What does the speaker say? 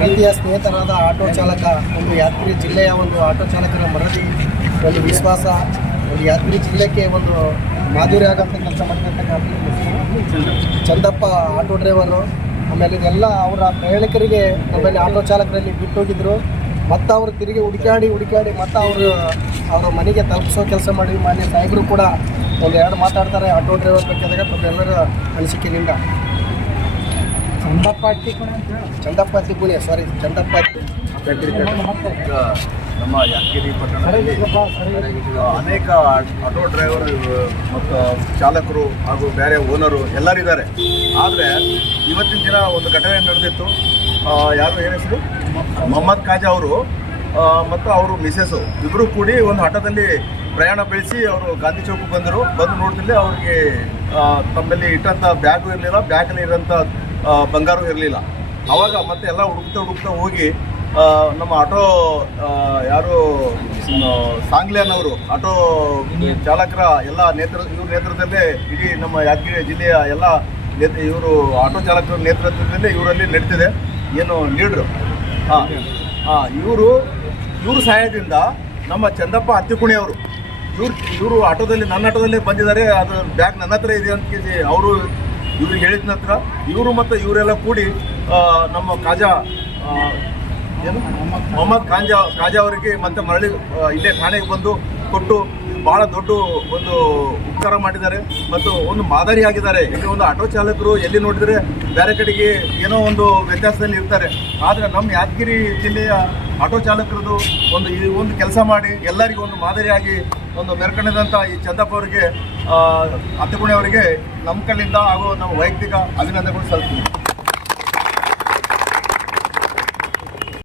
ಪ್ರೀತಿಯ ಸ್ನೇಹಿತರಾದ ಆಟೋ ಚಾಲಕ, ಒಂದು ಯಾದಗಿರಿ ಜಿಲ್ಲೆಯ ಒಂದು ಆಟೋ ಚಾಲಕರ ಮರದಿ, ಒಂದು ವಿಶ್ವಾಸ, ಒಂದು ಯಾದಗಿರಿ ಜಿಲ್ಲೆಗೆ ಒಂದು ಮಾಧುರಿ ಆಗೋಂಥ ಕೆಲಸ ಮಾಡಿರ್ತಕ್ಕಂಥ ಚಂದಪ್ಪ ಆಟೋ ಡ್ರೈವರು. ಆಮೇಲೆ ಇದೆಲ್ಲ ಅವರ ಪ್ರಯಾಣಿಕರಿಗೆ ನಮ್ಮಲ್ಲಿ ಆಟೋ ಚಾಲಕರಲ್ಲಿ ಬಿಟ್ಟೋಗಿದ್ದರು. ಮತ್ತು ಅವರು ತಿರುಗಿ ಹುಡುಕಾಡಿ ಮತ್ತು ಅವರ ಮನೆಗೆ ತಲುಪಿಸೋ ಕೆಲಸ ಮಾಡಿ ಮಾನ್ಯ ಸಾಹೇಬರು ಕೂಡ ಒಂದೆರಡು ಮಾತಾಡ್ತಾರೆ ಆಟೋ ಡ್ರೈವರ್ ಬೇಕಾದಾಗ ತಮ್ಮೆಲ್ಲರ ಅನಿಸಿಕೆಯಿಂದ. ಚಂದಪ್ಪ ತಿಗುಣೆ ನಮ್ಮ ಯಾದಗಿರಿ ಪಟ್ಟಣದಲ್ಲಿ ಅನೇಕ ಆಟೋ ಡ್ರೈವರ್ ಮತ್ತು ಚಾಲಕರು ಹಾಗೂ ಬೇರೆ ಓನರು ಎಲ್ಲರಿದ್ದಾರೆ. ಆದರೆ ಇವತ್ತಿನ ದಿನ ಒಂದು ಘಟನೆ ನಡೆದಿತ್ತು. ಯಾರು ಏನು ಹೆಸರು ಮೊಹಮ್ಮದ್ ಖಾಜಾ ಅವರು ಮತ್ತು ಅವರು ಮಿಸೆಸ್ಸು ಇಬ್ಬರು ಕೂಡಿ ಒಂದು ಆಟೋದಲ್ಲಿ ಪ್ರಯಾಣ ಬೆಳೆಸಿ ಅವರು ಗಾಂಧಿ ಚೌಕಕ್ಕೆ ಬಂದು ನೋಡ್ತಿದ್ದೆ ಅವ್ರಿಗೆ ತಮ್ಮಲ್ಲಿ ಇಟ್ಟಂಥ ಬ್ಯಾಗು ಇರಲಿಲ್ಲ, ಬ್ಯಾಗಲ್ಲಿ ಇರೋಂಥ ಬಂಗಾರು ಇರಲಿಲ್ಲ. ಆವಾಗ ಮತ್ತೆ ಎಲ್ಲ ಹುಡುಕ್ತಾ ಹೋಗಿ ನಮ್ಮ ಆಟೋ ಯಾರು ಸಾಂಗ್ಲಿಯನ್ನವರು ಆಟೋ ಚಾಲಕರ ಎಲ್ಲ ಇವ್ರ ನೇತೃತ್ವದಲ್ಲೇ ಇಡೀ ನಮ್ಮ ಯಾದಗಿರಿ ಜಿಲ್ಲೆಯ ಎಲ್ಲ ಇವರು ಆಟೋ ಚಾಲಕರ ನೇತೃತ್ವದಲ್ಲೇ ಇವರಲ್ಲಿ ನಡೀತಿದೆ ಏನು ಲೀಡ್ರು. ಇವರು ಸಹಾಯದಿಂದ ನಮ್ಮ ಚಂದಪ್ಪ ಹತ್ತಿಕುಣಿ ಅವರು ಇವರು ಆಟೋದಲ್ಲಿ ನನ್ನ ಆಟೋದಲ್ಲೇ ಬಂದಿದ್ದಾರೆ. ಅದು ಬ್ಯಾಗ್ ನನ್ನ ಹತ್ರ ಇದೆ ಅಂತ ಕೇಳಿ ಅವರು ಇವ್ರಿಗೆ ಹೇಳಿದ ನಂತರ ಇವರು ಮತ್ತು ಇವರೆಲ್ಲ ಕೂಡಿ ನಮ್ಮ ಖಾಜಾ ಮೊಹಮ್ಮದ್ ಖಾಜಾ ಅವರಿಗೆ ಮತ್ತೆ ಮರಳಿ ಇಲ್ಲೇ ಠಾಣೆಗೆ ಬಂದು ಕೊಟ್ಟು ಭಾಳ ದೊಡ್ಡ ಒಂದು ಉಪಕಾರ ಮಾಡಿದ್ದಾರೆ ಮತ್ತು ಒಂದು ಮಾದರಿ ಆಗಿದ್ದಾರೆ. ಇಲ್ಲಿ ಒಂದು ಆಟೋ ಚಾಲಕರು ಎಲ್ಲಿ ನೋಡಿದರೆ ಬೇರೆ ಕಡೆಗೆ ಏನೋ ಒಂದು ವ್ಯತ್ಯಾಸದಲ್ಲಿ ಇರ್ತಾರೆ. ಆದರೆ ನಮ್ಮ ಯಾದಗಿರಿ ಜಿಲ್ಲೆಯ ಆಟೋ ಚಾಲಕರದು ಒಂದು ಕೆಲಸ ಮಾಡಿ ಎಲ್ಲರಿಗೂ ಒಂದು ಮಾದರಿಯಾಗಿ ಒಂದು ಮೆರಕಣಿದಂಥ ಈ ಚಂದಪ್ಪ ಅವರಿಗೆ ಹತ್ತಿಕುಣಿ ಅವರಿಗೆ ನಮ್ಮ ಕಡೆಯಿಂದ ಹಾಗೂ ನಮ್ಮ ವೈಯಕ್ತಿಕ ಅಭಿನಂದನೆಗಳು ಸಲ್ಲಿಸ್ತೀವಿ.